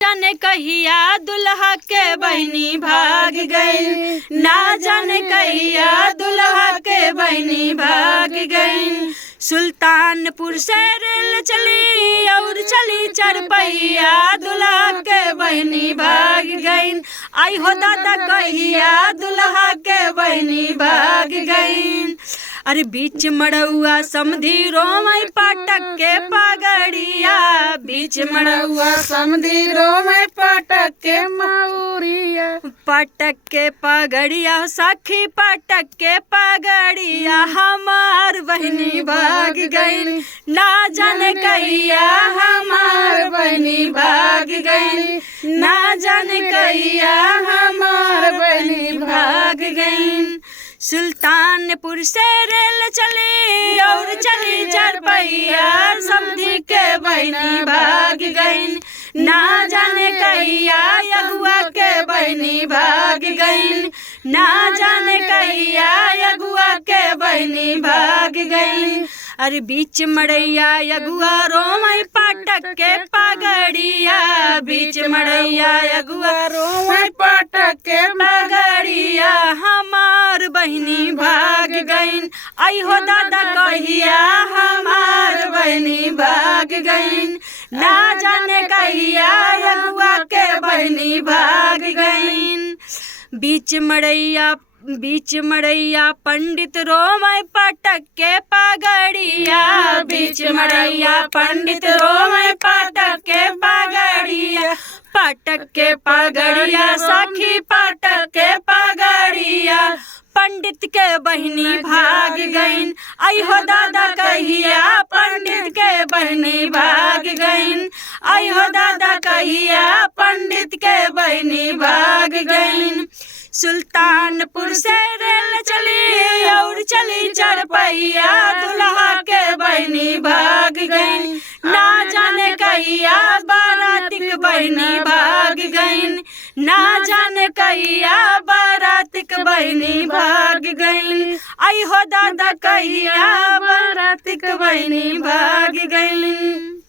जाने कहिया दुल्हा के बहनी भाग गई, ना जाने कहिया दुल्हा के बहनी भाग गई। सुल्तानपुर से रेल चली और चली चरपैया, दुल्हा के बहनी भाग गई। आई हो दादा कहिया दुल्हा के बहनी भाग गई। अरे बीच मड़ौआ समधी रोमई पाटक के पगड़िया, बीच मड़ौआ समधी रोमई पाटक के मऊरिया, पाटक के पगड़िया सखी पाटक के पगड़िया, हमार बहनी भाग गई, ना जाने कहिया हमार बहनी भाग गई, ना जाने कहिया हमार बहनी भाग गई। सुल्तानपुर से रेल चली और चली चरपैया, समधी के बहनी भाग गई, ना जाने कहिया अगुआ के बहनी भाग गई, ना जाने कहिया अगुआ के बहनी भाग गई। अरे बीच मड़ैया अगुआ रोमई पाटक के पगड़िया, बीच मड़ैया अगुआ रोमई पाटक के पगड़िया, हमार बहनी भाग गई। आई हो दादा कहिया हमार बहनी भाग गई, ना जाने कहिया अगुआ के बहनी भाग गई। बीच मड़ैया पंडित रोमई पाटक के पगड़िया, बीच मड़ैया पंडित रोमई पाटक के पगड़िया, पाटक के पगड़िया सखी पाटक के पगड़िया, पंडित के बहनी भाग गई। आई हो दादा कहिया पंडित के बहनी भाग गई, आई हो दादा कहिया पंडित के बहनी भाग गई। सुल्तानपुर से रेल चली और चली चरपैया, दुल्हा के बहनी भाग गई, ना जाने कहिया बारातिक बहनी भाग गई, ना जाने कहिया बारातिक बहनी भाग गई। आई हो दादा कहिया बारातिक बहनी भाग गई।